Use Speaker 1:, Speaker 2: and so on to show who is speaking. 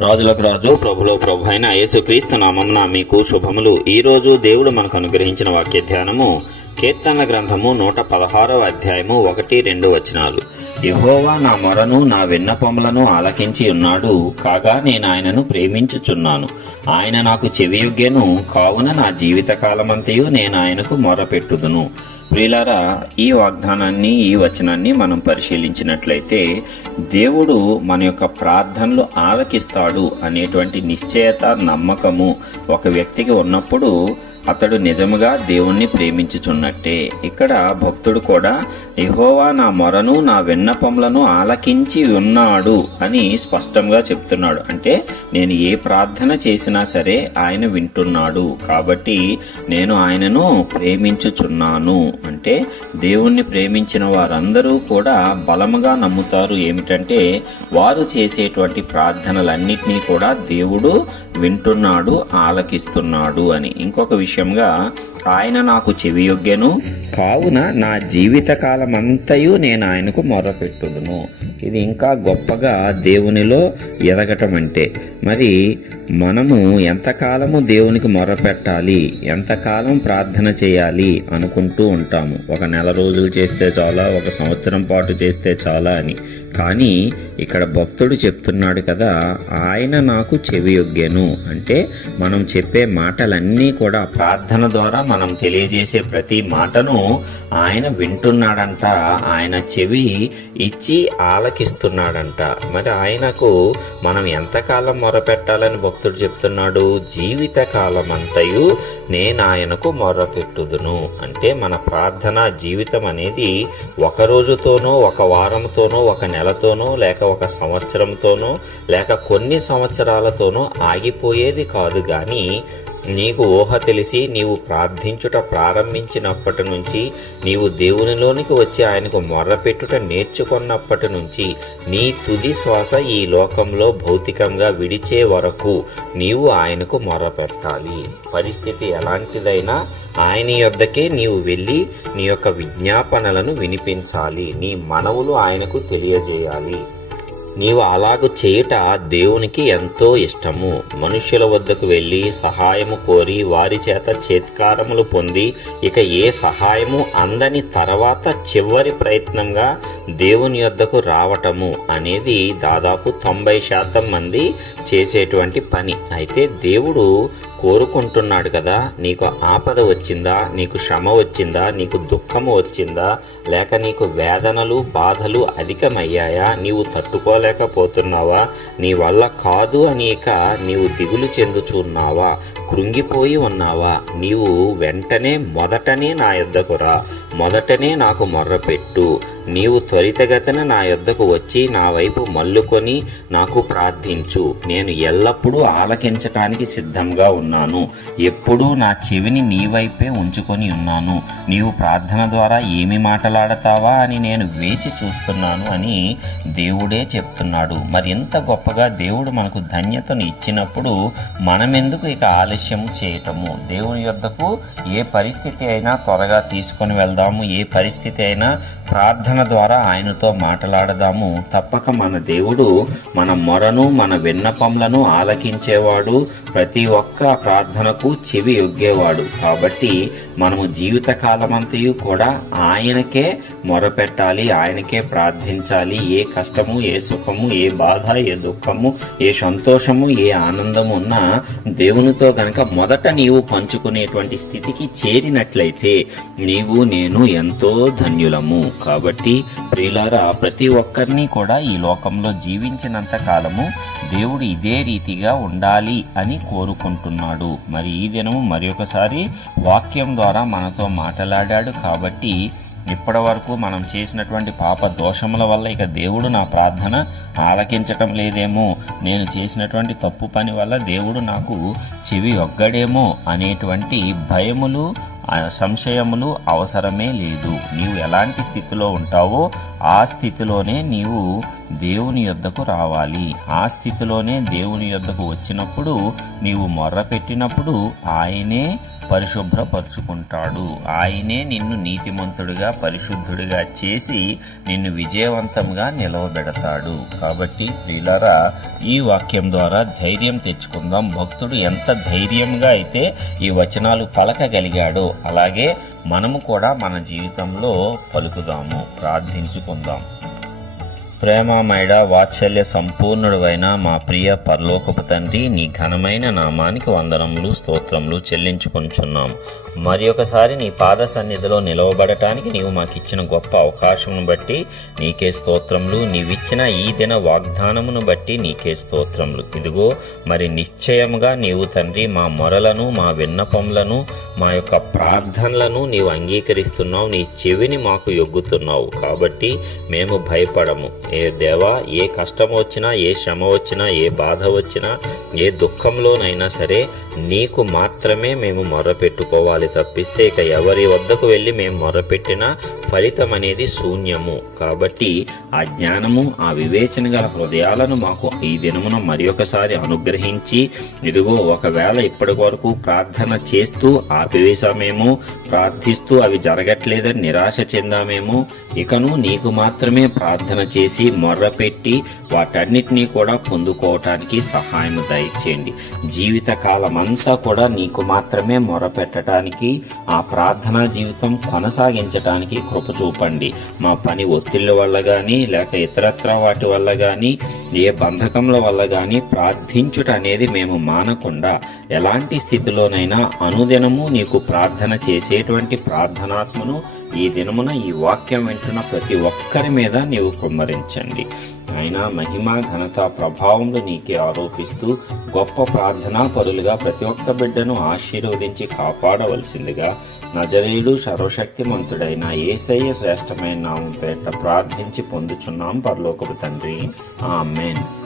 Speaker 1: రాజులకు రాజు ప్రభులో ప్రభు అయిన యేసుక్రీస్తు నామమున మీకు శుభములు. ఈ రోజు దేవుడు మనకు అనుగ్రహించిన వాక్య ధ్యానము కీర్తన గ్రంథము నూట పదహారవ అధ్యాయము ఒకటి రెండు వచనాలు. యహోవా నా మొరను నా విన్నపములను ఆలకించి ఉన్నాడు కాగా నేను ఆయనను ప్రేమించుచున్నాను. ఆయన నాకు చెవియొగ్గెను కావున నా జీవిత కాలమంతయు నేను ఆయనకు మొరపెట్టుదును. ప్రియులారా ఈ వాగ్దానాన్ని ఈ వచనాన్ని మనం పరిశీలించినట్లయితే దేవుడు మన యొక్క ప్రార్థనలు ఆలకిస్తాడు అనేటువంటి నిశ్చయత నమ్మకము ఒక వ్యక్తికి ఉన్నప్పుడు అతడు నిజముగా దేవుణ్ణి ప్రేమించుచున్నట్టే. ఇక్కడ భక్తుడు కూడా ఎహోవా నా మొరను నా విన్నపములను ఆలకించి ఉన్నాడు అని స్పష్టంగా చెప్తున్నాడు. అంటే నేను ఏ ప్రార్థన చేసినా సరే ఆయన వింటున్నాడు. కాబట్టి నేను ఆయనను ప్రేమించుచున్నాను ఏమిటంటే దేవుణ్ణి ప్రేమించిన వారందరూ కూడా బలముగా నమ్ముతారు. ఏమిటంటే వారు చేసేటువంటి ప్రార్థనలన్నింటినీ కూడా దేవుడు వింటున్నాడు ఆలకిస్తున్నాడు అని. ఇంకొక విషయంగా ఆయన నాకు చెవియొగ్గెను. కావున నా జీవితకాలమంతయు నేను ఆయనకు మొరపెట్టుదును. ఇది ఇంకా గొప్పగా దేవునిలో ఎదగటం అంటే మరి మనము ఎంతకాలము దేవునికి మొరపెట్టాలి ఎంతకాలం ప్రార్థన చేయాలి అనుకుంటూ ఉంటాము. ఒక నెల రోజులు చేస్తే చాలా ఒక సంవత్సరం పాటు చేస్తే చాలా అని. కానీ ఇక్కడ భక్తుడు చెప్తున్నాడు కదా ఆయన నాకు చెవియొగ్గెను. అంటే మనం చెప్పే మాటలన్నీ కూడా ప్రార్థన ద్వారా మనం తెలియజేసే ప్రతి మాటను ఆయన వింటున్నాడంట ఆయన చెవి ఇచ్చి ఆలకిస్తున్నాడంట. మరి ఆయనకు మనం ఎంతకాలం మొరపెట్టాలని భక్తుడు చెప్తున్నాడు? జీవిత కాలం అంతయు నేను ఆయనకు మొరపెట్టుదును. అంటే మన ప్రార్థన జీవితం అనేది ఒక రోజుతోనో ఒక వారంతోనో ఒక నెలతోనో లేక ఒక సంవత్సరంతోనో లేక కొన్ని సంవత్సరాలతోనో ఆగిపోయేది కాదు కానీ నీకు ఊహ తెలిసి నీవు ప్రార్థించుట ప్రారంభించినప్పటి నుంచి నీవు దేవునిలోనికి వచ్చి ఆయనకు మొర్రపెట్టుట నేర్చుకున్నప్పటి నుంచి నీ తుది శ్వాస ఈ లోకంలో భౌతికంగా విడిచే వరకు నీవు ఆయనకు మొర్రపెట్టాలి పరిస్థితి ఎలాంటిదైనా ఆయన యొద్దకే నీవు వెళ్ళి నీ యొక్క విజ్ఞాపనలను వినిపించాలి. నీ మనవులు ఆయనకు తెలియజేయాలి. నీవు అలాగు చేయుట దేవునికి ఎంతో ఇష్టము. మనుష్యుల వద్దకు వెళ్ళి సహాయము కోరి వారి చేత చేత్కారములు పొంది ఇక ఏ సహాయము అందని తర్వాత చివరి ప్రయత్నంగా దేవుని యొద్దకు రావటము అనేది దాదాపు తొంభై శాతం మంది చేసేటువంటి పని. అయితే దేవుడు కోరుకుంటున్నాడు కదా? నీకు ఆపద వచ్చిందా? నీకు శ్రమ వచ్చిందా? నీకు దుఃఖము వచ్చిందా? లేక నీకు వేదనలు బాధలు అధికమయ్యాయా? నీవు తట్టుకోలేకపోతున్నావా? నీ వల్ల కాదు అనేక నీవు దిగులు చెందుచున్నావా కృంగిపోయి ఉన్నావా? నీవు వెంటనే మొదటనే నా యొద్దకు రా. మొదటనే నాకు మొర్రపెట్టు. నీవు త్వరితగతన నా యొద్దకు వచ్చి నా వైపు మల్లుకొని నాకు ప్రార్థించు. నేను ఎల్లప్పుడూ ఆలకించటానికి సిద్ధంగా ఉన్నాను. ఎప్పుడూ నా చెవిని నీ వైపే ఉంచుకొని ఉన్నాను. నీవు ప్రార్థన ద్వారా ఏమి మాట్లాడతావా అని నేను వేచి చూస్తున్నాను అని దేవుడే చెప్తున్నాడు. మరి ఎంత గొప్పగా దేవుడు మనకు ధన్యతను ఇచ్చినప్పుడు మనమెందుకు ఇక ఆలస్యం చేయటము? దేవుని యొద్దకు ఏ పరిస్థితి అయినా త్వరగా తీసుకొని వెళ్దాము. ఏ పరిస్థితి అయినా ప్రార్థన ద్వారా ఆయనతో మాట్లాడదాము. తప్పక మన దేవుడు మన మొరను మన విన్నపములను ఆలకించేవాడు. ప్రతి ఒక్క ప్రార్థనకు చెవి ఒగ్గేవాడు కాబట్టి మనము జీవితకాలమంతయు కూడా ఆయనకే మొరపెట్టాలి ఆయనకే ప్రార్థించాలి. ఏ కష్టము ఏ సుఖము ఏ బాధ ఏ దుఃఖము ఏ సంతోషము ఏ ఆనందము ఉన్నా దేవునితో గనక మొదట నీవు పంచుకునేటువంటి స్థితికి చేరినట్లయితే నీవు నేను ఎంతో ధన్యులము. కాబట్టి ప్రియులారా ప్రతి ఒక్కరిని కూడా ఈ లోకంలో జీవించినంత కాలము దేవుడు ఇదే రీతిగా ఉండాలి అని కోరుకుంటున్నాడు. మరి ఈ దినము మరి ఒకసారి వాక్యం ద్వారా మనతో మాట్లాడాడు కాబట్టి ఇప్పటి వరకు మనం చేసినటువంటి పాప దోషముల వల్ల ఇక దేవుడు నా ప్రార్థన ఆలకించటం లేదేమో. నేను చేసినటువంటి తప్పు పని వల్ల దేవుడు నాకు చెవి ఒగ్గడేమో అనేటువంటి భయములు సంశయములు అవసరమే లేదు. నీవు ఎలాంటి స్థితిలో ఉంటావో ఆ స్థితిలోనే నీవు దేవుని యొద్దకు రావాలి. ఆ స్థితిలోనే దేవుని యొద్దకు వచ్చినప్పుడు నీవు మొర్ర పెట్టినప్పుడు ఆయనే పరిశుభ్రపరుచుకుంటాడు. ఆయనే నిన్ను నీతిమంతుడిగా పరిశుద్ధుడిగా చేసి నిన్ను విజయవంతంగా నిలవబెడతాడు. కాబట్టి ప్రియులారా ఈ వాక్యం ద్వారా ధైర్యం తెచ్చుకుందాం. భక్తుడు ఎంత ధైర్యంగా అయితే ఈ వచనాలు పలకగలిగాడో. అలాగే మనము కూడా మన జీవితంలో పలుకుదాము ప్రార్థించుకుందాం. ప్రేమమైడ వాత్సల్య సంపూర్ణుడువైన మా ప్రియ పరలోకపు తండ్రి నీ ఘనమైన నామానికి వందనములు స్తోత్రములు చెల్లించుకొంచున్నాం. మరి ఒకసారి నీ పాద సన్నిధిలో నిలవబడటానికి నీవు మాకిచ్చిన గొప్ప అవకాశమును బట్టి నీకే స్తోత్రములు. నీవిచ్చిన ఈ దిన వాగ్దానమును బట్టి నీకే స్తోత్రములు. ఇదిగో మరి నిశ్చయముగా నీవు తండ్రి మా మొరలను మా విన్నపములను మా యొక్క ప్రార్థనలను నీవు అంగీకరిస్తున్నావు. నీ చెవిని మాకు యొగ్గుతున్నావు. కాబట్టి మేము భయపడము. ఏ దేవా ఏ కష్టం వచ్చినా ఏ శ్రమ వచ్చినా ఏ బాధ వచ్చినా ఏ దుఃఖంలోనైనా సరే నీకు మాత్రమే మేము మొర్రపెట్టుకోవాలి తప్పిస్తే ఇక ఎవరి వద్దకు వెళ్ళి మేము మొరపెట్టిన ఫలితం అనేది శూన్యము. కాబట్టి ఆ జ్ఞానము ఆ వివేచన గల హృదయాలను మాకు ఈ దినమున మరి ఒకసారి అనుగ్రహించి ఇదిగో ఒకవేళ ఇప్పటి వరకు ప్రార్థన చేస్తూ ఆపివేశామేమో ప్రార్థిస్తూ అవి జరగట్లేదని నిరాశ చెందామేమో ఇకను నీకు మాత్రమే ప్రార్థన చేసి మొర్రపెట్టి వాటన్నిటినీ కూడా పొందుకోవటానికి సహాయం దయచేయండి. జీవిత కాలం అంతా కూడా నీకు మాత్రమే మొరపెట్టడానికి ఆ ప్రార్థనా జీవితం కొనసాగించటానికి కృప చూపండి. మా పని ఒత్తిళ్ళ వల్ల కానీ లేక ఇతరత్ర వాటి వల్ల కానీ ఏ బంధకముల వల్ల కానీ ప్రార్థించుట అనేది మేము మానకుండా ఎలాంటి స్థితిలోనైనా అనుదినము నీకు ప్రార్థన చేసేటువంటి ప్రార్థనాత్మను ఈ దినమున ఈ వాక్యం వింటున్న ప్రతి ఒక్కరి మీద నీవు కుమ్మరించండి. అయినా మహిమ ఘనత ప్రభావములు నీకే ఆరోపిస్తూ గొప్ప ప్రార్థనా పరులుగా ప్రతి ఒక్క బిడ్డను ఆశీర్వదించి కాపాడవలసిందిగా నజరేయుడు సర్వశక్తిమంతుడైన ఏసయ్య శ్రేష్టమైన నామం పేట ప్రార్థించి పొందుచున్నాం పరలోకపు తండ్రి. ఆమెన్.